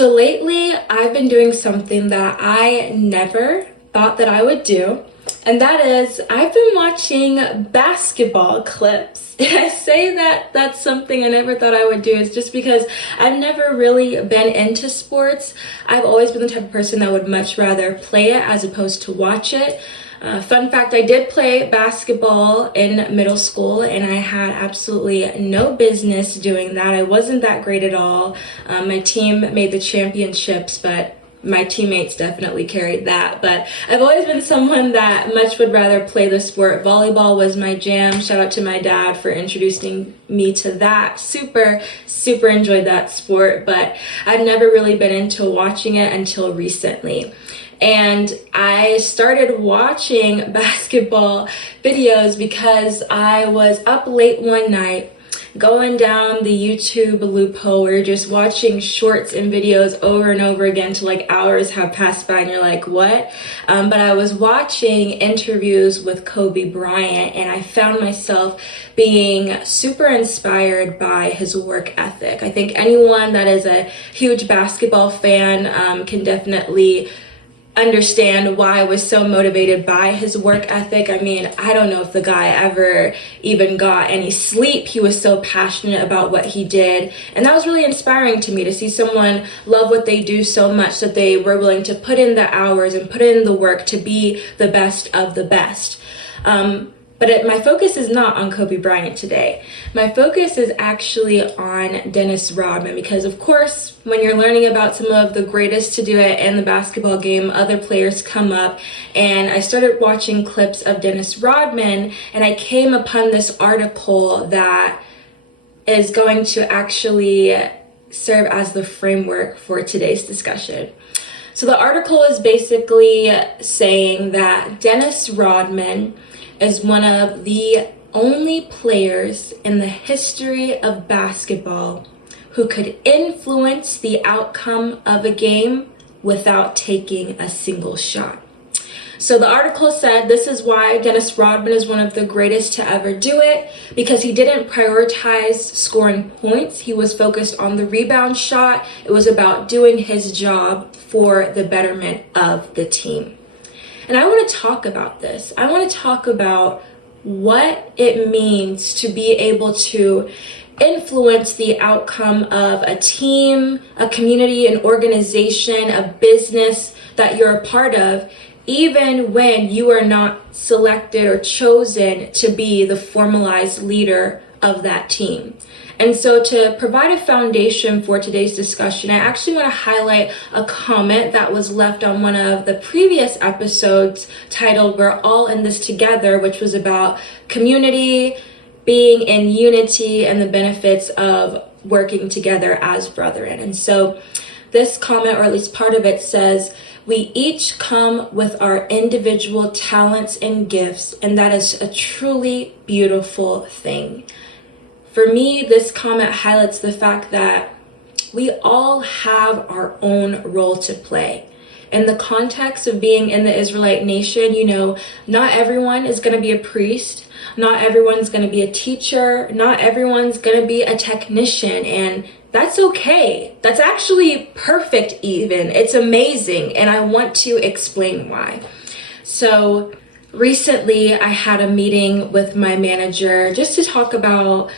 So lately, I've been doing something that I never thought that I would do, and that is I've been watching basketball clips. And I say that that's something I never thought I would do is just because I've never really been into sports. I've always been the type of person that would much rather play it as opposed to watch it. Fun fact, I did play basketball in middle school and I had absolutely no business doing that. I wasn't that great at all. My team made the championships, but my teammates definitely carried that. But I've always been someone that much would rather play the sport. Volleyball was my jam. Shout out to my dad for introducing me to that. Super enjoyed that sport, but I've never really been into watching it until recently. And I started watching basketball videos because I was up late one night going down the YouTube loophole where you're just watching shorts and videos over and over again till like hours have passed by and you're like, what? But I was watching interviews with Kobe Bryant and I found myself being super inspired by his work ethic. I think anyone that is a huge basketball fan can definitely understand why I was so motivated by his work ethic. I mean, I don't know if the guy ever even got any sleep. He was so passionate about what he did. And that was really inspiring to me to see someone love what they do so much that they were willing to put in the hours and put in the work to be the best of the best. But my focus is not on Kobe Bryant today. My focus is actually on Denis Rodman because, of course, when you're learning about some of the greatest to do it in the basketball game, other players come up. And I started watching clips of Denis Rodman, and I came upon this article that is going to actually serve as the framework for today's discussion. So the article is basically saying that Denis Rodman is one of the only players in the history of basketball who could influence the outcome of a game without taking a single shot. So the article said this is why Denis Rodman is one of the greatest to ever do it, because he didn't prioritize scoring points. He was focused on the rebound shot. It was about doing his job for the betterment of the team. And I want to talk about this. I want to talk about what it means to be able to influence the outcome of a team, a community, an organization, a business that you're a part of, even when you are not selected or chosen to be the formalized leader of that team. And so to provide a foundation for today's discussion, I actually want to highlight a comment that was left on one of the previous episodes titled "We're All in This Together," which was about community, being in unity, and the benefits of working together as brethren. And so this comment, or at least part of it, says, "We each come with our individual talents and gifts, and that is a truly beautiful thing." For me, this comment highlights the fact that we all have our own role to play. In the context of being in the Israelite nation, not everyone is going to be a priest. Not everyone's going to be a teacher. Not everyone's going to be a technician. And that's okay. That's actually perfect even. It's amazing. And I want to explain why. So recently I had a meeting with my manager just to talk about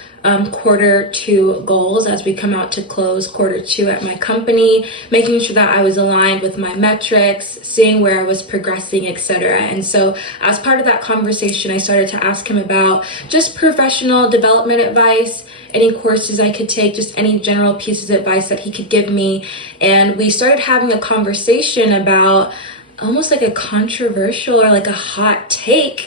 quarter two goals as we come out to close quarter two at my company, making sure that I was aligned with my metrics, seeing where I was progressing, etc. And so as part of that conversation, I started to ask him about just professional development advice, any courses I could take, just any general pieces of advice that he could give me. And we started having a conversation about almost like a controversial or like a hot take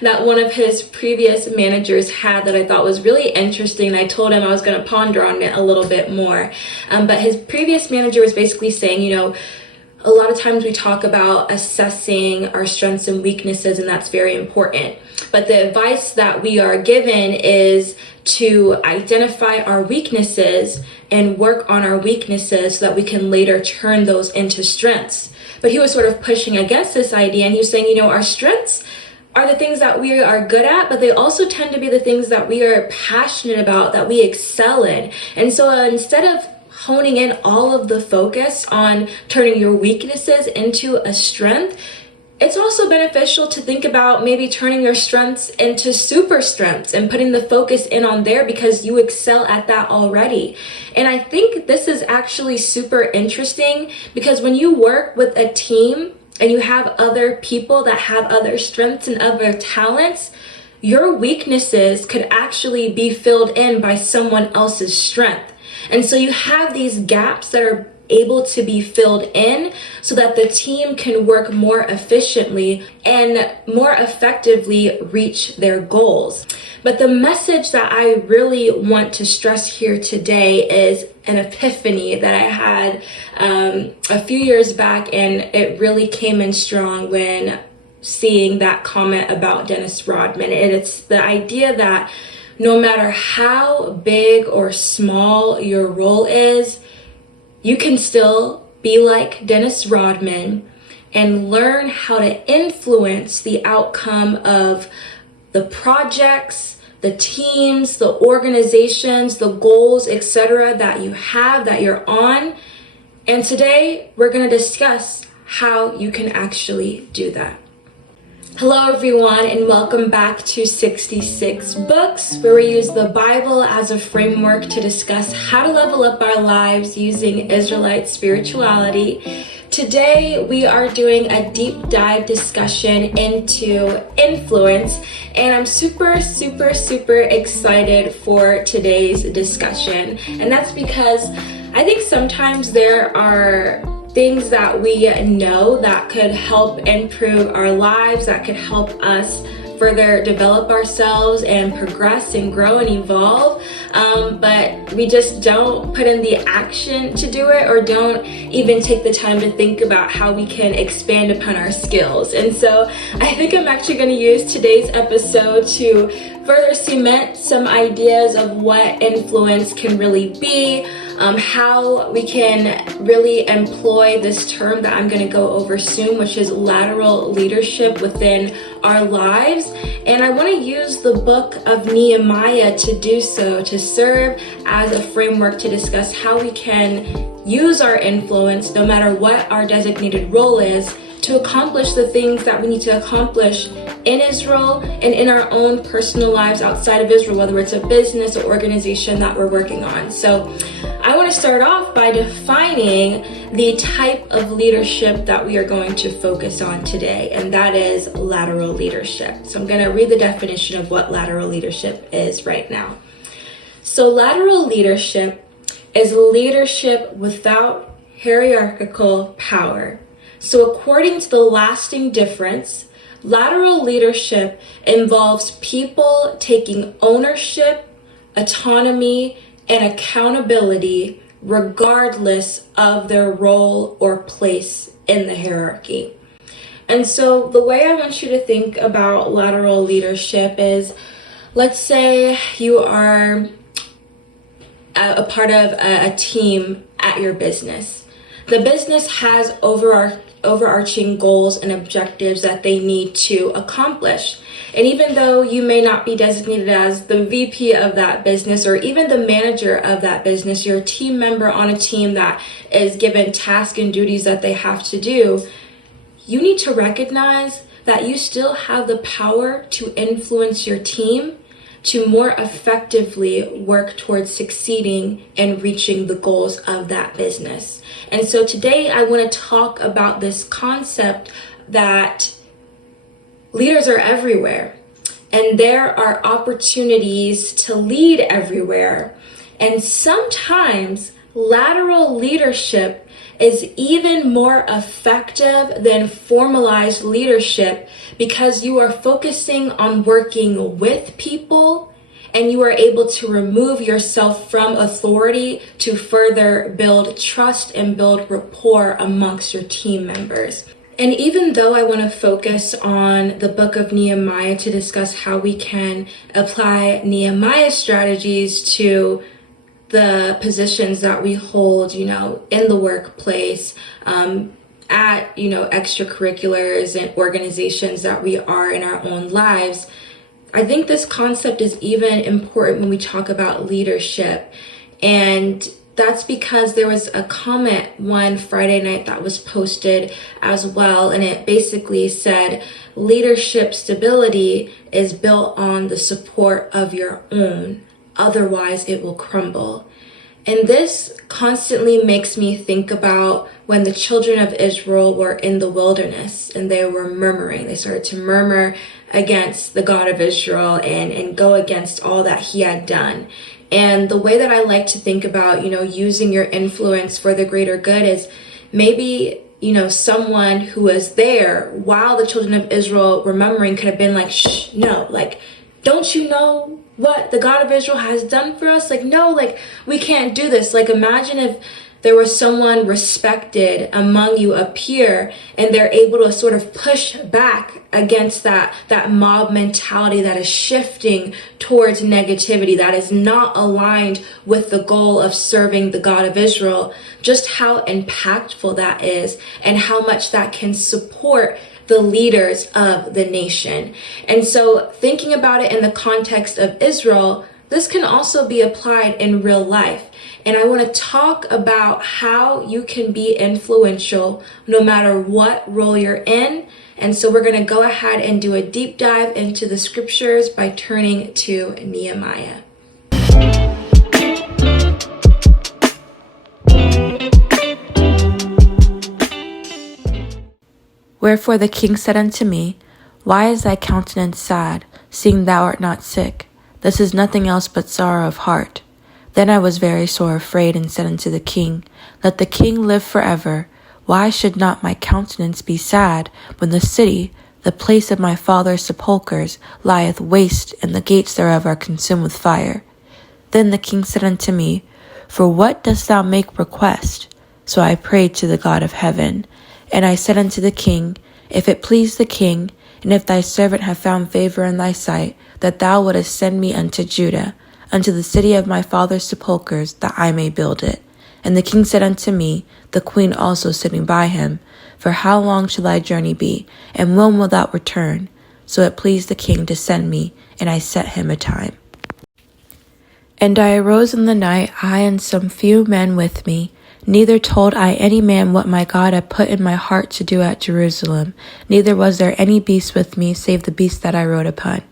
that one of his previous managers had that I thought was really interesting. I told him I was going to ponder on it a little bit more. But his previous manager was basically saying, a lot of times we talk about assessing our strengths and weaknesses, and that's very important. But the advice that we are given is to identify our weaknesses and work on our weaknesses so that we can later turn those into strengths. But he was sort of pushing against this idea, and he was saying, our strengths are the things that we are good at, but they also tend to be the things that we are passionate about, that we excel in. And so instead of honing in all of the focus on turning your weaknesses into a strength, it's also beneficial to think about maybe turning your strengths into super strengths and putting the focus in on there because you excel at that already. And I think this is actually super interesting because when you work with a team and you have other people that have other strengths and other talents, your weaknesses could actually be filled in by someone else's strength. And so you have these gaps that are able to be filled in so that the team can work more efficiently and more effectively reach their goals. But the message that I really want to stress here today is an epiphany that I had a few years back, and it really came in strong when seeing that comment about Denis Rodman. And it's the idea that no matter how big or small your role is, you can still be like Denis Rodman and learn how to influence the outcome of the projects, the teams, the organizations, the goals, etc. that you have, that you're on. And today we're going to discuss how you can actually do that. Hello everyone, and welcome back to 66 Books, where we use the Bible as a framework to discuss how to level up our lives using Israelite spirituality. Today we are doing a deep dive discussion into influence, and I'm super excited for today's discussion. And that's because I think sometimes there are things that we know that could help improve our lives, that could help us further develop ourselves and progress and grow and evolve, but we just don't put in the action to do it, or don't even take the time to think about how we can expand upon our skills. And so I think I'm actually going to use today's episode to further cement some ideas of what influence can really be, how we can really employ this term that I'm going to go over soon, which is lateral leadership within our lives. And I want to use the book of Nehemiah to do so, to serve as a framework to discuss how we can use our influence, no matter what our designated role is, to accomplish the things that we need to accomplish in Israel and in our own personal lives outside of Israel, whether it's a business or organization that we're working on. So I want to start off by defining the type of leadership that we are going to focus on today, and that is lateral leadership. So I'm going to read the definition of what lateral leadership is right now. So lateral leadership is leadership without hierarchical power. So according to the lasting difference, lateral leadership involves people taking ownership, autonomy, and accountability regardless of their role or place in the hierarchy. And so the way I want you to think about lateral leadership is, let's say you are a part of a team at your business. The business has overarching goals and objectives that they need to accomplish. And even though you may not be designated as the VP of that business or even the manager of that business, you're a team member on a team that is given tasks and duties that they have to do, you need to recognize that you still have the power to influence your team to more effectively work towards succeeding and reaching the goals of that business. And so today I want to talk about this concept that leaders are everywhere, and there are opportunities to lead everywhere. And sometimes lateral leadership is even more effective than formalized leadership because you are focusing on working with people, and you are able to remove yourself from authority to further build trust and build rapport amongst your team members. And even though I want to focus on the book of Nehemiah to discuss how we can apply Nehemiah's strategies to the positions that we hold, in the workplace, at, extracurriculars and organizations that we are in our own lives, I think this concept is even important when we talk about leadership. And that's because there was a comment one Friday night that was posted as well, and it basically said, leadership stability is built on the support of your own, otherwise it will crumble. And this constantly makes me think about when the children of Israel were in the wilderness and they were murmuring. They started to murmur against the God of Israel and go against all that he had done. And the way that I like to think about, using your influence for the greater good is maybe, someone who was there while the children of Israel were murmuring could have been like, shh, no, like, don't you know what the God of Israel has done for us? Like, no, like, we can't do this. Like, imagine if there was someone respected among you, a peer, and they're able to sort of push back against that mob mentality that is shifting towards negativity, that is not aligned with the goal of serving the God of Israel. Just how impactful that is and how much that can support the leaders of the nation. And so thinking about it in the context of Israel, this can also be applied in real life. And I want to talk about how you can be influential no matter what role you're in. And so we're going to go ahead and do a deep dive into the scriptures by turning to Nehemiah. Wherefore the king said unto me, Why is thy countenance sad, seeing thou art not sick? This is nothing else but sorrow of heart. Then I was very sore afraid, and said unto the king, Let the king live forever. Why should not my countenance be sad, when the city, the place of my father's sepulchres, lieth waste, and the gates thereof are consumed with fire? Then the king said unto me, For what dost thou make request? So I prayed to the God of heaven. And I said unto the king, If it please the king, and if thy servant have found favor in thy sight, that thou wouldest send me unto Judah, unto the city of my father's sepulchres, that I may build it. And the king said unto me, the queen also sitting by him, For how long shall thy journey be, and when wilt thou return? So it pleased the king to send me, and I set him a time. And I arose in the night, I and some few men with me. Neither told I any man what my God had put in my heart to do at Jerusalem, neither was there any beast with me, save the beast that I rode upon.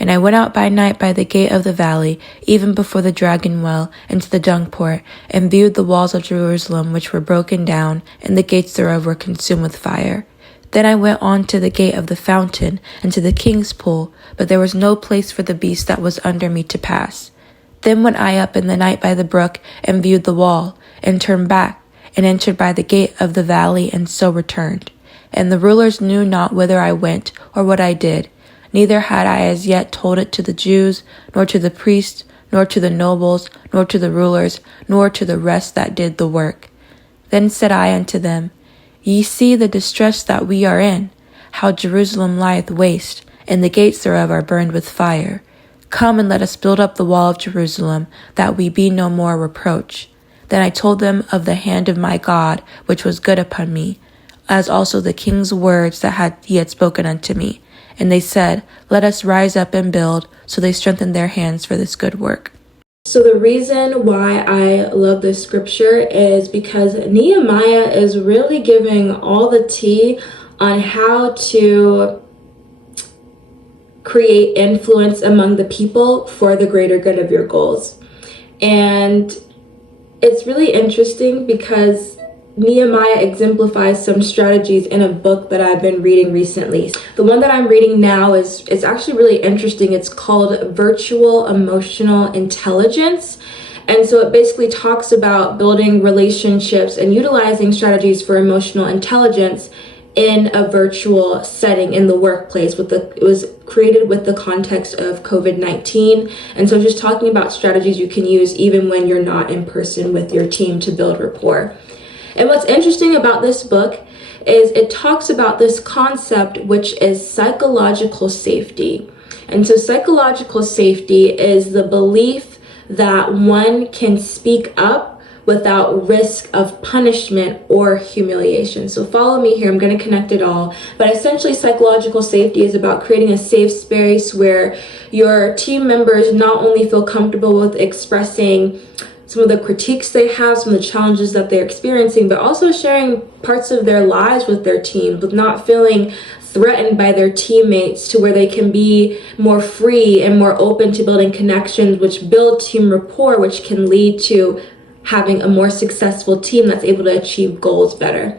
And I went out by night by the gate of the valley, even before the dragon well, into the dung port, and viewed the walls of Jerusalem, which were broken down, and the gates thereof were consumed with fire. Then I went on to the gate of the fountain, and to the king's pool, but there was no place for the beast that was under me to pass. Then went I up in the night by the brook, and viewed the wall, and turned back, and entered by the gate of the valley, and so returned. And the rulers knew not whither I went, or what I did. Neither had I as yet told it to the Jews, nor to the priests, nor to the nobles, nor to the rulers, nor to the rest that did the work. Then said I unto them, Ye see the distress that we are in, how Jerusalem lieth waste, and the gates thereof are burned with fire. Come and let us build up the wall of Jerusalem, that we be no more reproach. Then I told them of the hand of my God, which was good upon me, as also the king's words that he had spoken unto me. And they said, Let us rise up and build. So they strengthened their hands for this good work. So the reason why I love this scripture is because Nehemiah is really giving all the tea on how to create influence among the people for the greater good of your goals. And it's really interesting because Nehemiah exemplifies some strategies in a book that I've been reading recently. The one that I'm reading now it's actually really interesting. It's called Virtual Emotional Intelligence. And so it basically talks about building relationships and utilizing strategies for emotional intelligence in a virtual setting in the workplace. It was created with the context of COVID-19. And so just talking about strategies you can use even when you're not in person with your team to build rapport. And what's interesting about this book is it talks about this concept, which is psychological safety. And so psychological safety is the belief that one can speak up without risk of punishment or humiliation. So follow me here, I'm going to connect it all. But essentially, psychological safety is about creating a safe space where your team members not only feel comfortable with expressing some of the critiques they have, some of the challenges that they're experiencing, but also sharing parts of their lives with their team, with not feeling threatened by their teammates, to where they can be more free and more open to building connections, which build team rapport, which can lead to having a more successful team that's able to achieve goals better.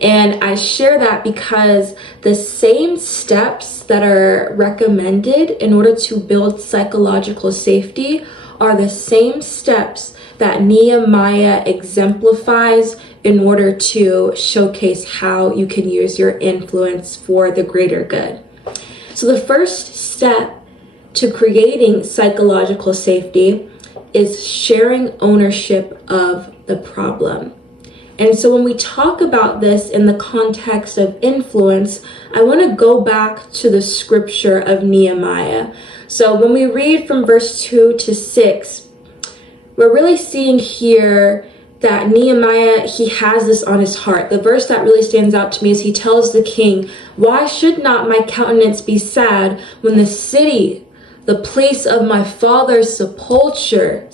And I share that because the same steps that are recommended in order to build psychological safety are the same steps that Nehemiah exemplifies in order to showcase how you can use your influence for the greater good. So the first step to creating psychological safety is sharing ownership of the problem. And so when we talk about this in the context of influence, I want to go back to the scripture of Nehemiah. So when we read from verse 2 to 6, we're really seeing here that Nehemiah, he has this on his heart. The verse that really stands out to me is he tells the king, "Why should not my countenance be sad when the city, the place of my father's sepulture,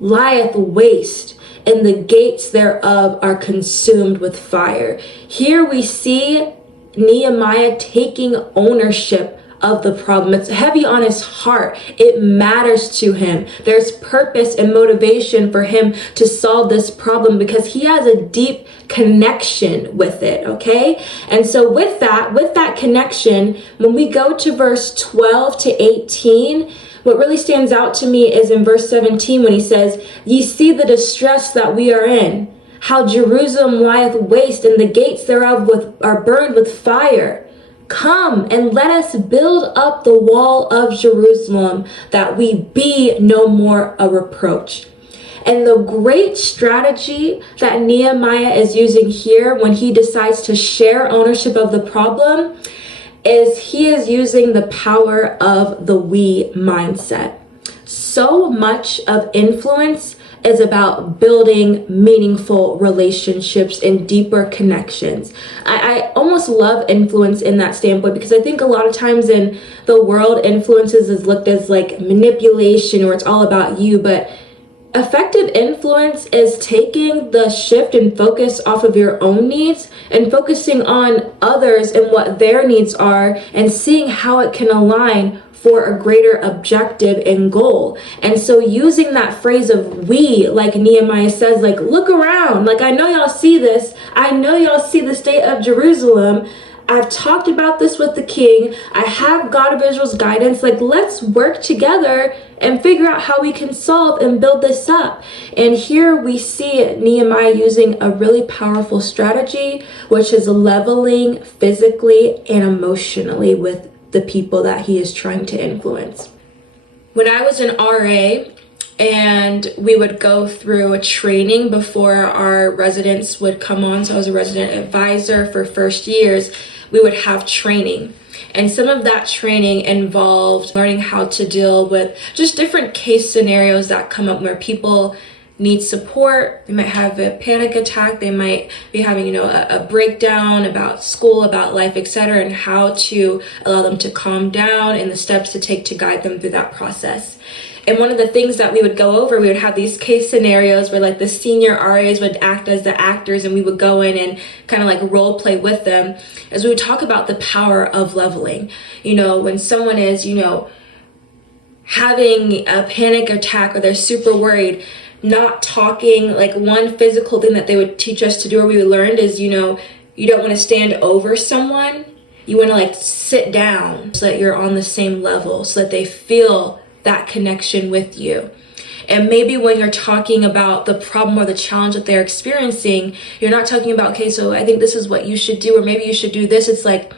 lieth waste, and the gates thereof are consumed with fire?" Here we see Nehemiah taking ownership of the problem. It's heavy on his heart. It matters to him. There's purpose and motivation for him to solve this problem because he has a deep connection with it, okay? And so with that connection, when we go to verse 12 to 18, what really stands out to me is in verse 17 when he says, "Ye see the distress that we are in, how Jerusalem lieth waste, and the gates thereof are burned with fire. Come and let us build up the wall of Jerusalem, that we be no more a reproach." And the great strategy that Nehemiah is using here when he decides to share ownership of the problem is he is using the power of the we mindset. So much of influence is about building meaningful relationships and deeper connections. I almost love influence in that standpoint because I think a lot of times in the world, influences is looked as like manipulation or it's all about you, but effective influence is taking the shift and focus off of your own needs and focusing on others and what their needs are and seeing how it can align for a greater objective and goal. And so using that phrase of we, like Nehemiah says, like, look around, like I know y'all see this. I know y'all see the state of Jerusalem. I've talked about this with the king. I have God of Israel's guidance. Like, let's work together and figure out how we can solve and build this up. And here we see Nehemiah using a really powerful strategy, which is leveling physically and emotionally with the people that he is trying to influence. When I was an RA and we would go through a training before our residents would come on, so I was a resident advisor for first years, we would have training. And some of that training involved learning how to deal with just different case scenarios that come up where people need support. They might have a panic attack. They might be having, a breakdown about school, about life, etc., and how to allow them to calm down and the steps to take to guide them through that process. And one of the things that we would go over, we would have these case scenarios where like the senior RAs would act as the actors and we would go in and kind of like role play with them as we would talk about the power of leveling. When someone is, having a panic attack or they're super worried, not talking, like one physical thing that they would teach us to do or we learned is, you don't want to stand over someone. You want to like sit down so that you're on the same level so that they feel that connection with you. And maybe when you're talking about the problem or the challenge that they're experiencing, you're not talking about, okay, so I think this is what you should do, or maybe you should do this. It's like,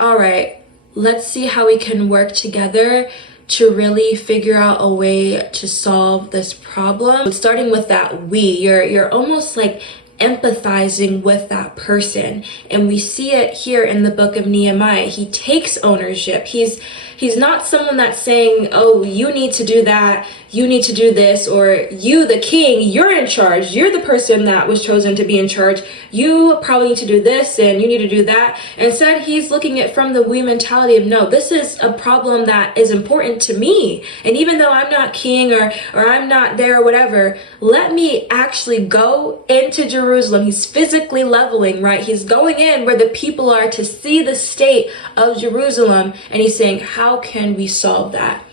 all right, let's see how we can work together to really figure out a way to solve this problem. Starting with that you're almost like empathizing with that person. And we see it here in the book of Nehemiah. He takes ownership. He's not someone that's saying, oh, you need to do that, you need to do this, or you, the king, you're in charge. You're the person that was chosen to be in charge. You probably need to do this and you need to do that. Instead, he's looking at from the we mentality of, no, this is a problem that is important to me. And even though I'm not king or I'm not there or whatever, let me actually go into Jerusalem. He's physically leveling, right? He's going in where the people are to see the state of Jerusalem. And he's saying, how can we solve that?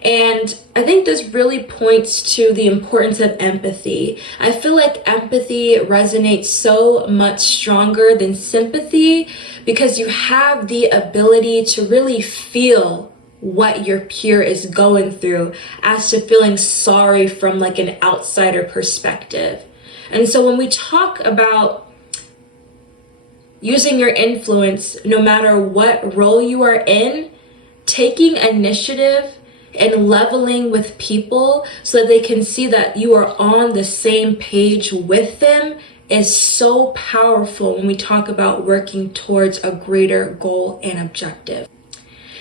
And I think this really points to the importance of empathy. I feel like empathy resonates so much stronger than sympathy because you have the ability to really feel what your peer is going through as to feeling sorry from like an outsider perspective. And so when we talk about using your influence, no matter what role you are in, taking initiative and leveling with people so that they can see that you are on the same page with them is so powerful when we talk about working towards a greater goal and objective.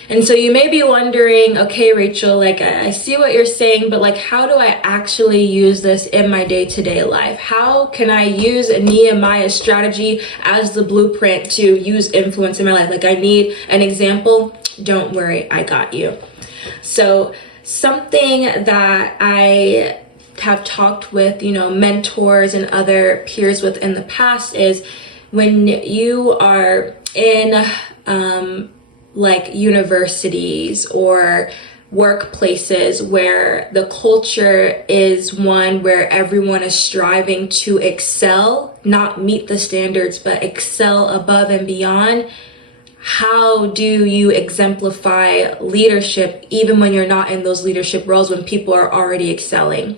And so you may be wondering, okay, Rachel, like I see what you're saying, but like, how do I actually use this in my day-to-day life? How can I use Nehemiah's strategy as the blueprint to use influence in my life? Like, I need an example. Don't worry, I got you. So something that I have talked with, mentors and other peers with in the past is when you are in like universities or workplaces where the culture is one where everyone is striving to excel, not meet the standards, but excel above and beyond. How do you exemplify leadership even when you're not in those leadership roles, when people are already excelling?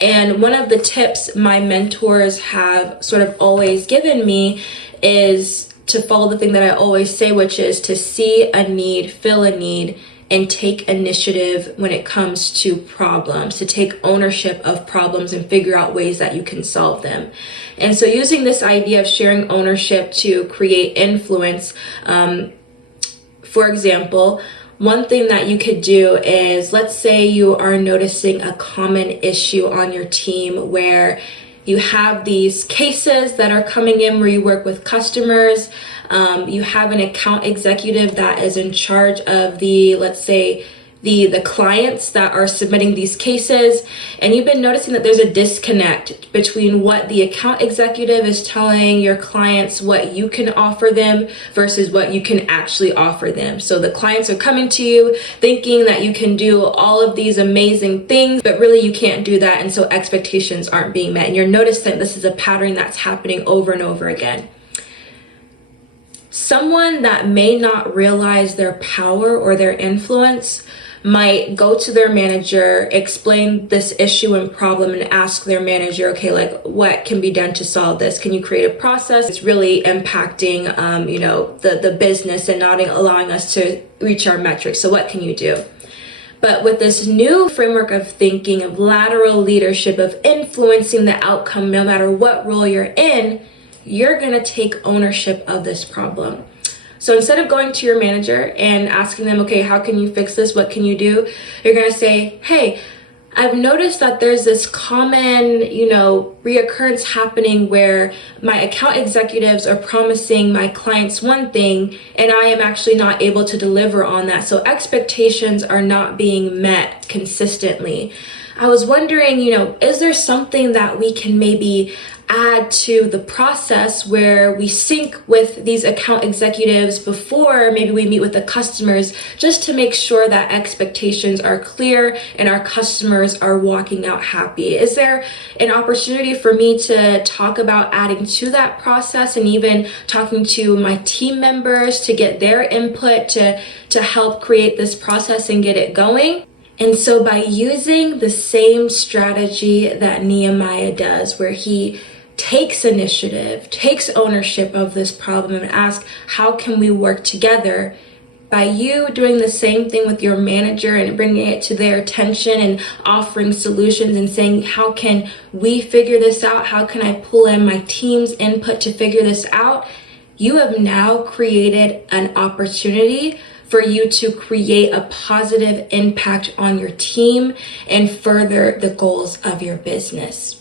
And one of the tips my mentors have sort of always given me is to follow the thing that I always say, which is to see a need, fill a need, and take initiative when it comes to problems, to take ownership of problems and figure out ways that you can solve them. And so using this idea of sharing ownership to create influence, for example, one thing that you could do is, let's say you are noticing a common issue on your team where you have these cases that are coming in where you work with customers. You have an account executive that is in charge of the, let's say, the clients that are submitting these cases, and you've been noticing that there's a disconnect between what the account executive is telling your clients what you can offer them versus what you can actually offer them. So the clients are coming to you thinking that you can do all of these amazing things, but really you can't do that, and so expectations aren't being met. And you're noticing this is a pattern that's happening over and over again. Someone that may not realize their power or their influence might go to their manager, explain this issue and problem, and ask their manager, okay, like, what can be done to solve this? Can you create a process? It's really impacting, the business and not allowing us to reach our metrics. So what can you do? But with this new framework of thinking, of lateral leadership, of influencing the outcome, no matter what role you're in, you're going to take ownership of this problem. So instead of going to your manager and asking them, okay, how can you fix this? What can you do? You're going to say, hey, I've noticed that there's this common, reoccurrence happening where my account executives are promising my clients one thing and I am actually not able to deliver on that. So expectations are not being met consistently. I was wondering, is there something that we can maybe add to the process where we sync with these account executives before maybe we meet with the customers, just to make sure that expectations are clear and our customers are walking out happy? Is there an opportunity for me to talk about adding to that process and even talking to my team members to get their input to help create this process and get it going? And so by using the same strategy that Nehemiah does, where he takes initiative, takes ownership of this problem and asks, how can we work together? by you doing the same thing with your manager and bringing it to their attention and offering solutions and saying, how can we figure this out? How can I pull in my team's input to figure this out? You have now created an opportunity for you to create a positive impact on your team and further the goals of your business.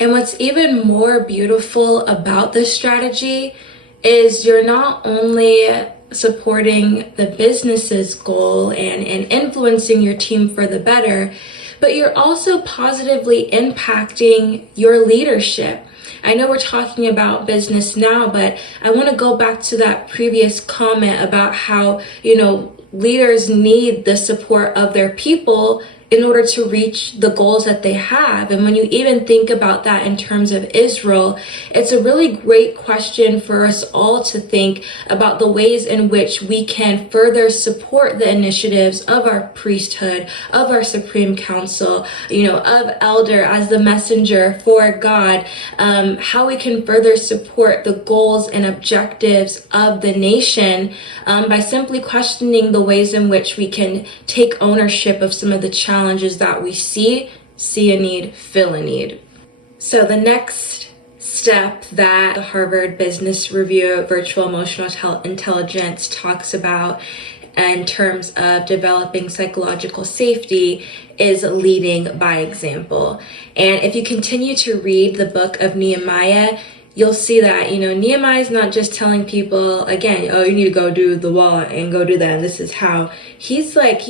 And what's even more beautiful about this strategy is you're not only supporting the business's goal and influencing your team for the better, but you're also positively impacting your leadership. I know we're talking about business now, but I want to go back to that previous comment about how, leaders need the support of their people in order to reach the goals that they have. And when you even think about that in terms of Israel, it's a really great question for us all to think about the ways in which we can further support the initiatives of our priesthood, of our Supreme Council, of elder as the messenger for God, how we can further support the goals and objectives of the nation by simply questioning the ways in which we can take ownership of some of the challenges that we see a need, fill a need. So the next step that the Harvard Business Review Virtual Emotional Intelligence talks about in terms of developing psychological safety is leading by example. And if you continue to read the book of Nehemiah, you'll see that, Nehemiah is not just telling people, again, oh, you need to go do the wall and go do that, and this is how. He's like,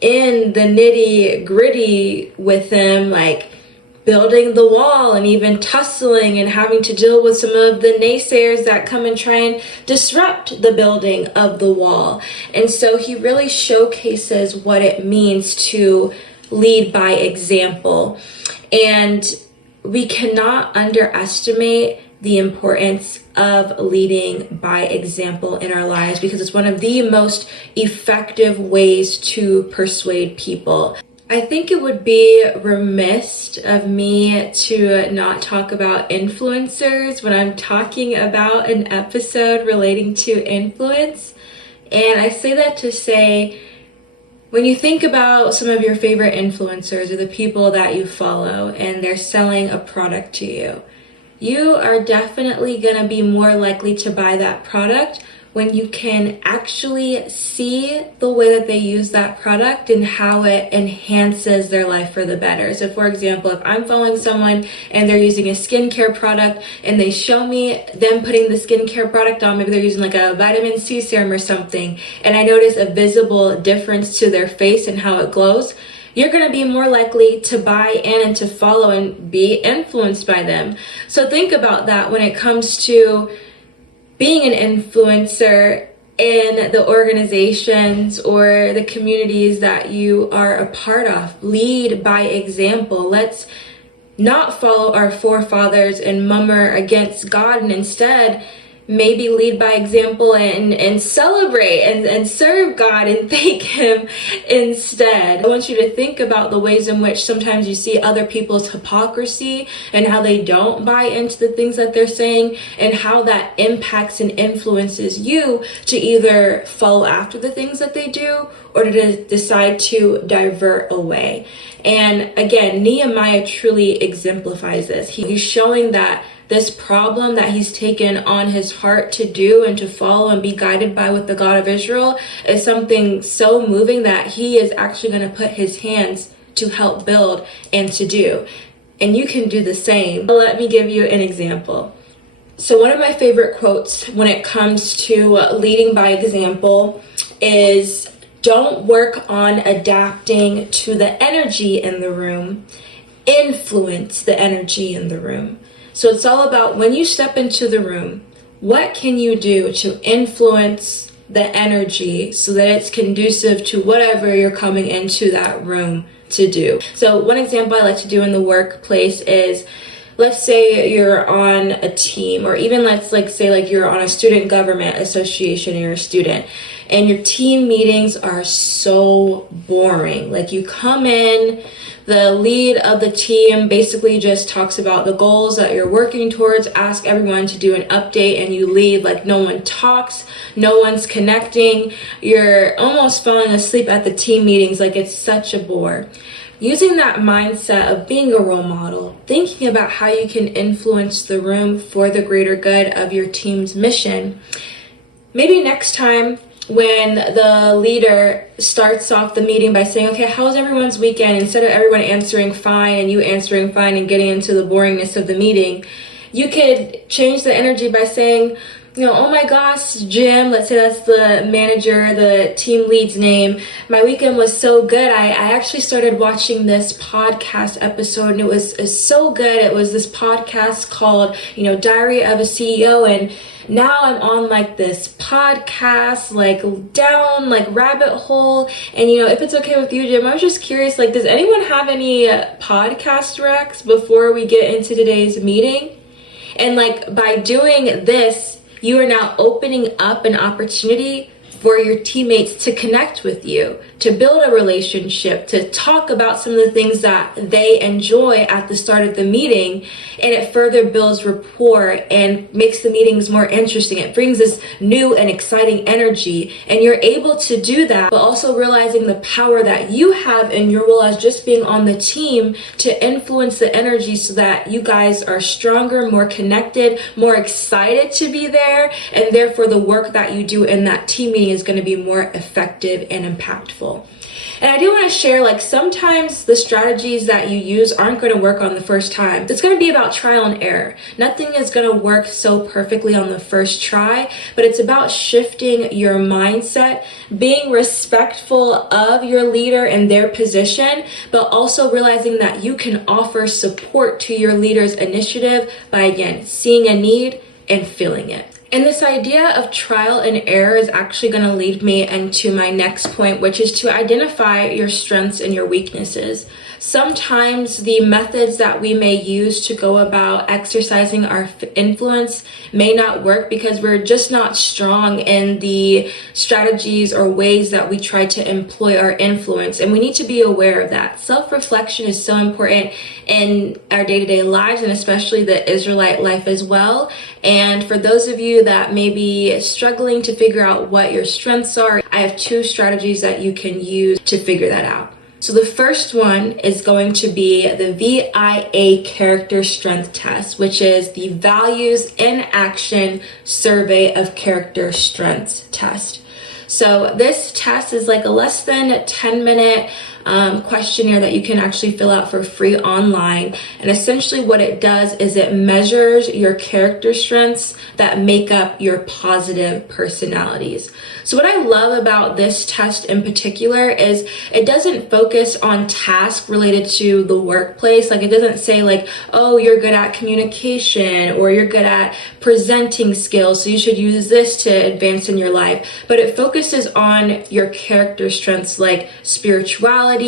in the nitty gritty with them, like building the wall and even tussling and having to deal with some of the naysayers that come and try and disrupt the building of the wall. And so he really showcases what it means to lead by example. And we cannot underestimate the importance of leading by example in our lives, because it's one of the most effective ways to persuade people. I think it would be remiss of me to not talk about influencers when I'm talking about an episode relating to influence. And I say that to say, when you think about some of your favorite influencers or the people that you follow and they're selling a product to you, you are definitely going to be more likely to buy that product when you can actually see the way that they use that product and how it enhances their life for the better. So for example, if I'm following someone and they're using a skincare product and they show me them putting the skincare product on, maybe they're using like a vitamin C serum or something, and I notice a visible difference to their face and how it glows, you're going to be more likely to buy in and to follow and be influenced by them. So think about that when it comes to being an influencer in the organizations or the communities that you are a part of. Lead by example. Let's not follow our forefathers and murmur against God, and instead maybe lead by example and celebrate and serve God and thank Him instead. I want you to think about the ways in which sometimes you see other people's hypocrisy and how they don't buy into the things that they're saying, and how that impacts and influences you to either follow after the things that they do or to decide to divert away. And again, Nehemiah truly exemplifies this. He's showing that this problem that he's taken on his heart to do and to follow and be guided by with the God of Israel is something so moving that he is actually going to put his hands to help build and to do. And you can do the same. Let me give you an example. So one of my favorite quotes when it comes to leading by example is, don't work on adapting to the energy in the room, influence the energy in the room. So it's all about when you step into the room, what can you do to influence the energy so that it's conducive to whatever you're coming into that room to do. So one example I like to do in the workplace is let's say you're on a team, or even let's say you're on a student government association and you're a student, and your team meetings are so boring. Like, you come in, the lead of the team basically just talks about the goals that you're working towards, ask everyone to do an update, and you leave. Like, no one talks, no one's connecting, you're almost falling asleep at the team meetings. Like, it's such a bore. Using that mindset of being a role model, thinking about how you can influence the room for the greater good of your team's mission. Maybe next time when the leader starts off the meeting by saying, okay, how was everyone's weekend? Instead of everyone answering fine and you answering fine and getting into the boringness of the meeting, you could change the energy by saying, oh my gosh, Jim, let's say that's the manager, the team lead's name. My weekend was so good. I actually started watching this podcast episode, and it was so good. It was this podcast called, Diary of a CEO. And now I'm on this podcast, down, rabbit hole. And, if it's okay with you, Jim, I was just curious, does anyone have any podcast recs before we get into today's meeting? And by doing this, you are now opening up an opportunity for your teammates to connect with you, to build a relationship, to talk about some of the things that they enjoy at the start of the meeting, and it further builds rapport and makes the meetings more interesting. It brings this new and exciting energy, and you're able to do that, but also realizing the power that you have in your role as just being on the team to influence the energy so that you guys are stronger, more connected, more excited to be there, and therefore the work that you do in that team meeting is going to be more effective and impactful. And I do want to share, sometimes the strategies that you use aren't going to work on the first time. It's going to be about trial and error. Nothing is going to work so perfectly on the first try, but it's about shifting your mindset, being respectful of your leader and their position, but also realizing that you can offer support to your leader's initiative by, again, seeing a need and filling it. And this idea of trial and error is actually going to lead me into my next point, which is to identify your strengths and your weaknesses. Sometimes the methods that we may use to go about exercising our influence may not work because we're just not strong in the strategies or ways that we try to employ our influence. And we need to be aware of that. Self-reflection is so important in our day-to-day lives, and especially the Israelite life as well. And for those of you that may be struggling to figure out what your strengths are, I have 2 strategies that you can use to figure that out. So the first one is going to be the VIA character strength test, which is the Values in Action Survey of Character Strengths test. So this test is a less than 10-minute questionnaire that you can actually fill out for free online. And essentially what it does is it measures your character strengths that make up your positive personalities. So what I love about this test in particular is it doesn't focus on tasks related to the workplace. It doesn't say oh, you're good at communication or you're good at presenting skills, so you should use this to advance in your life. But it focuses on your character strengths like spirituality,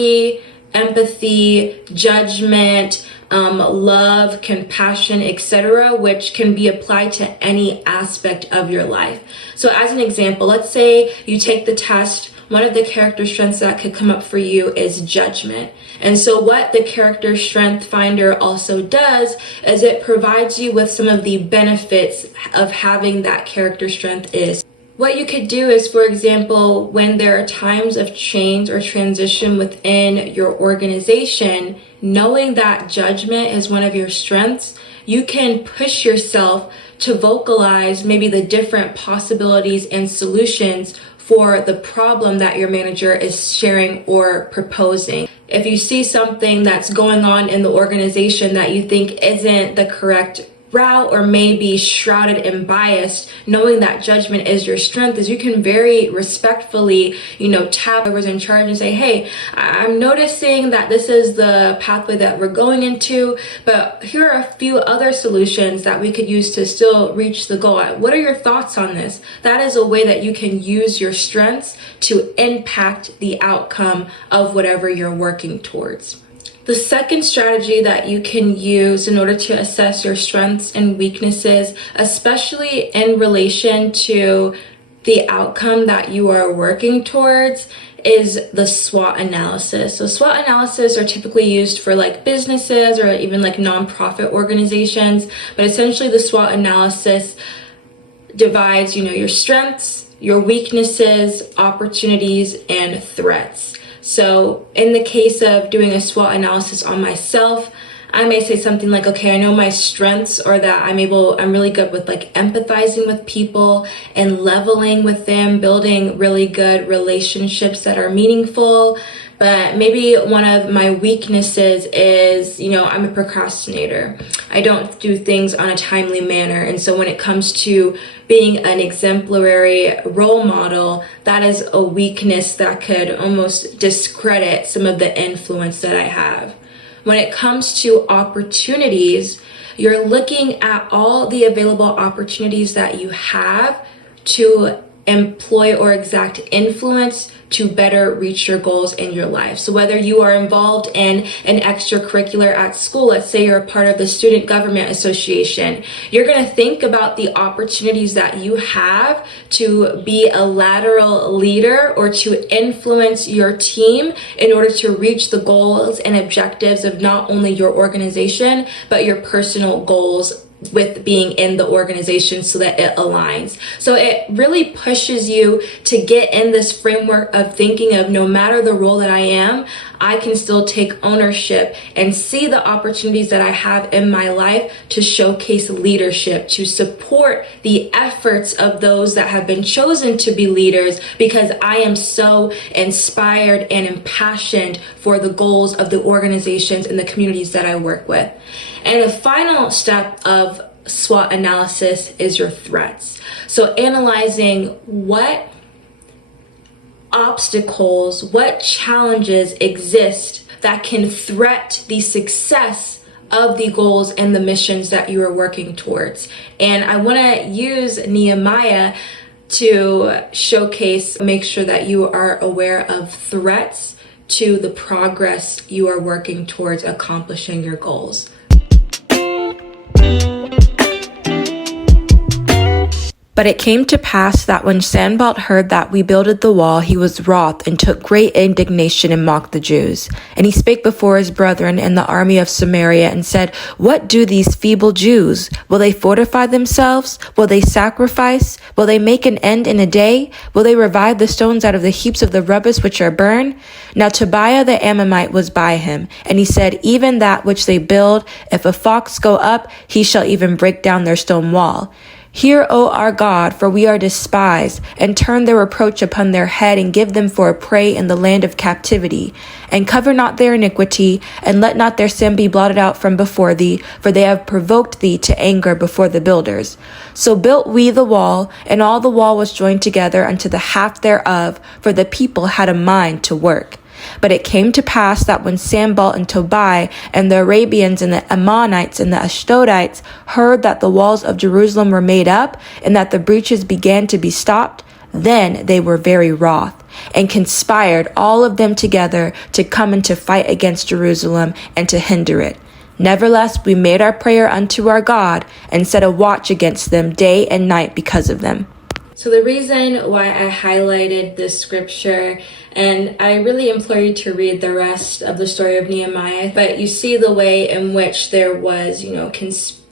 empathy, judgment, love, compassion, etc., which can be applied to any aspect of your life. So as an example, let's say you take the test. One of the character strengths that could come up for you is judgment. And so what the character strength finder also does is it provides you with some of the benefits of having that character strength is. What you could do is, for example, when there are times of change or transition within your organization, knowing that judgment is one of your strengths, you can push yourself to vocalize maybe the different possibilities and solutions for the problem that your manager is sharing or proposing. If you see something that's going on in the organization that you think isn't the correct route or may be shrouded in bias, knowing that judgment is your strength, is you can very respectfully, tap whoever's in charge and say, hey, I'm noticing that this is the pathway that we're going into, but here are a few other solutions that we could use to still reach the goal. What are your thoughts on this? That is a way that you can use your strengths to impact the outcome of whatever you're working towards. The second strategy that you can use in order to assess your strengths and weaknesses, especially in relation to the outcome that you are working towards, is the SWOT analysis. So SWOT analysis are typically used for like businesses or even like nonprofit organizations, but essentially the SWOT analysis divides, your strengths, your weaknesses, opportunities, and threats. So in the case of doing a SWOT analysis on myself, I may say something like, okay, I know my strengths are that I'm really good with like empathizing with people and leveling with them, building really good relationships that are meaningful. But maybe one of my weaknesses is, I'm a procrastinator. I don't do things on a timely manner. And so when it comes to being an exemplary role model, that is a weakness that could almost discredit some of the influence that I have. When it comes to opportunities, you're looking at all the available opportunities that you have to employ or exact influence to better reach your goals in your life. So whether you are involved in an extracurricular at school, let's say you're a part of the Student Government Association, you're going to think about the opportunities that you have to be a lateral leader or to influence your team in order to reach the goals and objectives of not only your organization, but your personal goals with being in the organization so that it aligns. So it really pushes you to get in this framework of thinking of no matter the role that I am, I can still take ownership and see the opportunities that I have in my life to showcase leadership, to support the efforts of those that have been chosen to be leaders, because I am so inspired and impassioned for the goals of the organizations and the communities that I work with. And the final step of SWOT analysis is your threats. So analyzing what obstacles, what challenges exist that can threat the success of the goals and the missions that you are working towards. And I want to use Nehemiah to make sure that you are aware of threats to the progress you are working towards accomplishing your goals. But it came to pass that when Sanballat heard that we builded the wall, he was wroth, and took great indignation, and mocked the Jews. And he spake before his brethren in the army of Samaria, and said, What do these feeble Jews? Will they fortify themselves? Will they sacrifice? Will they make an end in a day? Will they revive the stones out of the heaps of the rubbish which are burned? Now Tobiah the Ammonite was by him, and he said, Even that which they build, if a fox go up, he shall even break down their stone wall. Hear, O our God, for we are despised, and turn their reproach upon their head, and give them for a prey in the land of captivity. And cover not their iniquity, and let not their sin be blotted out from before thee, for they have provoked thee to anger before the builders. So built we the wall, and all the wall was joined together unto the half thereof, for the people had a mind to work. But it came to pass that when Sanballat and Tobiah and the Arabians and the Ammonites and the Ashdodites heard that the walls of Jerusalem were made up, and that the breaches began to be stopped, then they were very wroth, and conspired all of them together to come and to fight against Jerusalem and to hinder it. Nevertheless, we made our prayer unto our God, and set a watch against them day and night because of them. So the reason why I highlighted this scripture, and I really implore you to read the rest of the story of Nehemiah, but you see the way in which there was,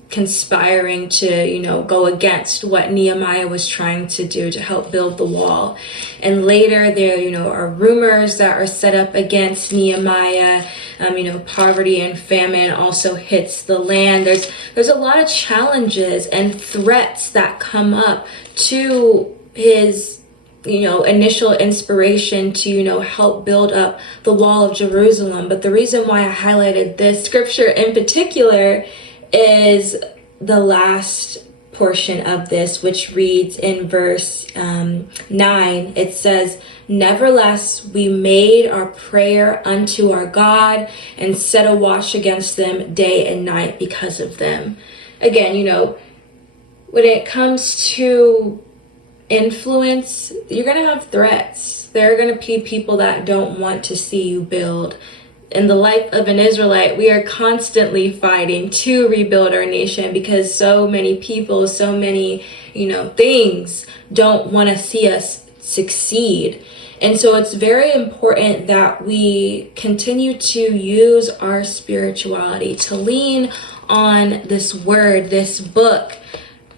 conspiring to, go against what Nehemiah was trying to do to help build the wall. And later there, are rumors that are set up against Nehemiah. Poverty and famine also hits the land. There's a lot of challenges and threats that come up to his initial inspiration to help build up the wall of Jerusalem. But the reason why I highlighted this scripture in particular is the last portion of this, which reads in verse 9. It says, Nevertheless, we made our prayer unto our God, and set a watch against them day and night because of them. Again, when it comes to influence, you're going to have threats. There are going to be people that don't want to see you build. in the life of an Israelite, we are constantly fighting to rebuild our nation because so many people, so many, things don't want to see us succeed. And so it's very important that we continue to use our spirituality, to lean on this word, this book,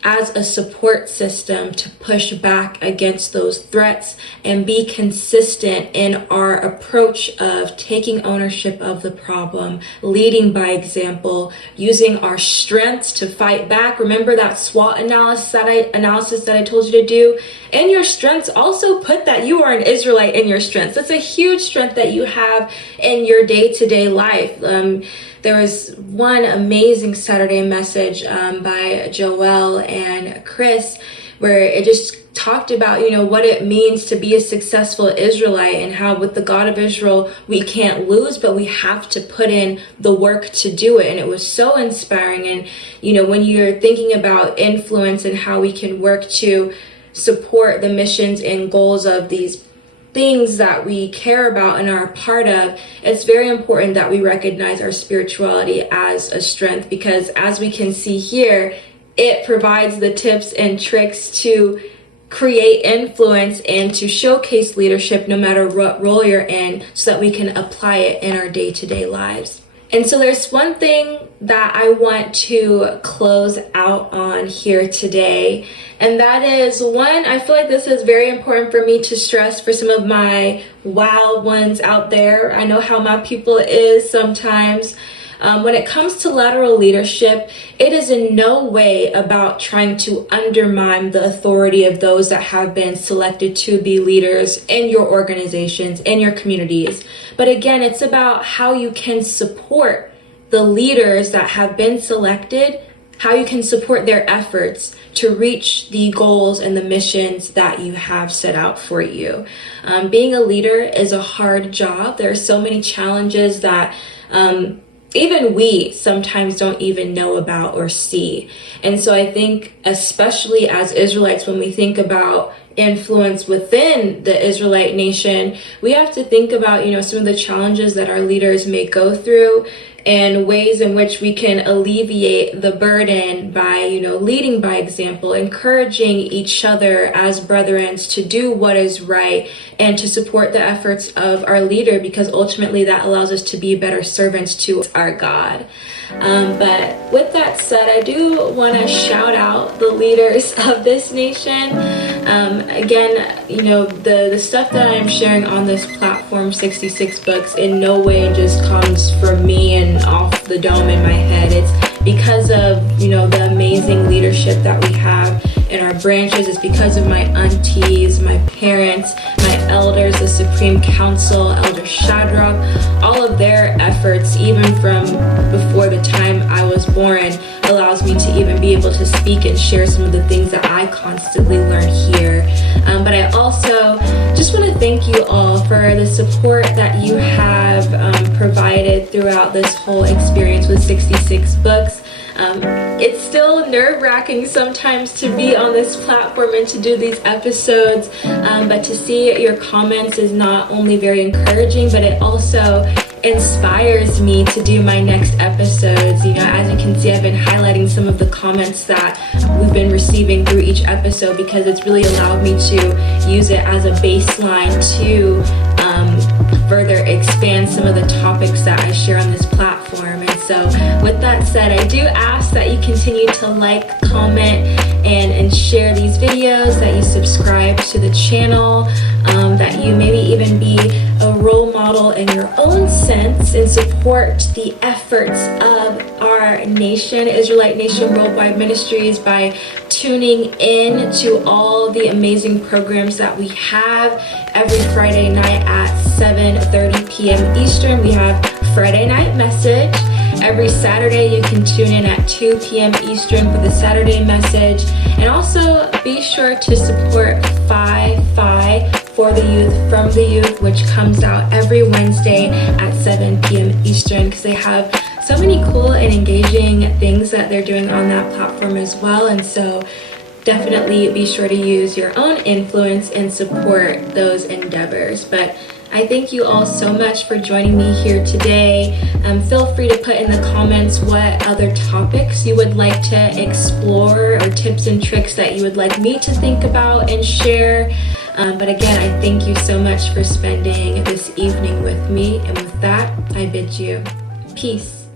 as a support system to push back against those threats and be consistent in our approach of taking ownership of the problem, leading by example, using our strengths to fight back. Remember that SWOT analysis that I told you to do? In your strengths, also put that you are an Israelite in your strengths. That's a huge strength that you have in your day-to-day life. There was one amazing Saturday message by Joel and Chris where it just talked about, what it means to be a successful Israelite and how with the God of Israel, we can't lose, but we have to put in the work to do it. And it was so inspiring. And, when you're thinking about influence and how we can work to support the missions and goals of these things that we care about and are a part of, it's very important that we recognize our spirituality as a strength, because as we can see here, it provides the tips and tricks to create influence and to showcase leadership no matter what role you're in, so that we can apply it in our day-to-day lives. And so there's one thing that I want to close out on here today, and that is one, I feel like this is very important for me to stress for some of my wild ones out there. I know how my people is sometimes. When it comes to lateral leadership, it is in no way about trying to undermine the authority of those that have been selected to be leaders in your organizations, in your communities. But again, it's about how you can support the leaders that have been selected, how you can support their efforts to reach the goals and the missions that you have set out for you. Being a leader is a hard job. There are so many challenges that even we sometimes don't even know about or see. And so I think, especially as Israelites, when we think about influence within the Israelite nation, we have to think about, some of the challenges that our leaders may go through and ways in which we can alleviate the burden by, leading by example, encouraging each other as brethren to do what is right and to support the efforts of our leader, because ultimately that allows us to be better servants to our God. But with that said, I do want to shout out the leaders of this nation. Again, the stuff that I'm sharing on this platform, 66 books, in no way just comes from me and off the dome in my head. It's because of, the amazing leadership that we have in our branches. It's because of my aunties, my parents, my elders, the Supreme Council, Elder Shadrach, all of their efforts, even from before the time I was born, allows me to even be able to speak and share some of the things that I constantly learn here. But I also just want to thank you all for the support that you have provided throughout this whole experience with 66 books. It's still nerve-wracking sometimes to be on this platform and to do these episodes, but to see your comments is not only very encouraging, but it also inspires me to do my next episodes. As you can see, I've been highlighting some of the comments that we've been receiving through each episode, because it's really allowed me to use it as a baseline to further expand some of the topics that I share on this platform. And so with that said, I do ask that you continue to like, comment, and share these videos, that you subscribe to the channel, that you maybe even be a role model in your own sense and support the efforts of our nation, Israelite Nation Worldwide Ministries, by tuning in to all the amazing programs that we have every Friday night at 7:30 p.m. Eastern. We have Friday Night Message. Every Saturday you can tune in at 2 p.m. Eastern for the Saturday Message. And also be sure to support Phi for the Youth, from the Youth, which comes out every Wednesday at 7 p.m. Eastern, because they have so many cool and engaging things that they're doing on that platform as well. And so definitely be sure to use your own influence and support those endeavors. But I thank you all so much for joining me here today. Feel free to put in the comments what other topics you would like to explore or tips and tricks that you would like me to think about and share. But again, I thank you so much for spending this evening with me. And with that, I bid you peace.